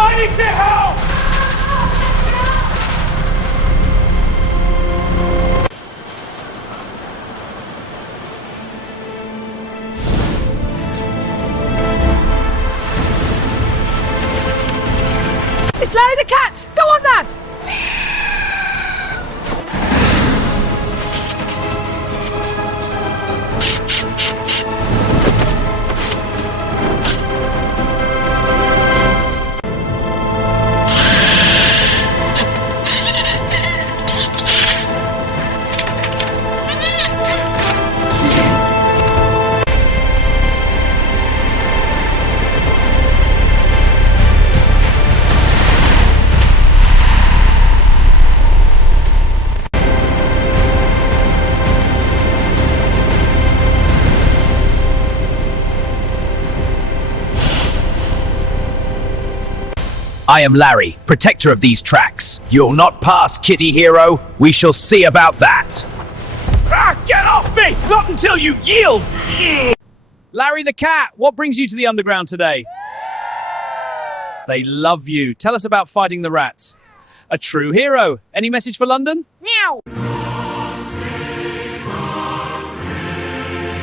Everybody say help! It's Larry the Cat! Go on that! I am Larry, protector of these tracks. You'll not pass, kitty hero. We shall see about that. Ah, get off me! Not until you yield! Larry the Cat, what brings you to the underground today? They love you. Tell us about fighting the rats. A true hero. Any message for London? Meow!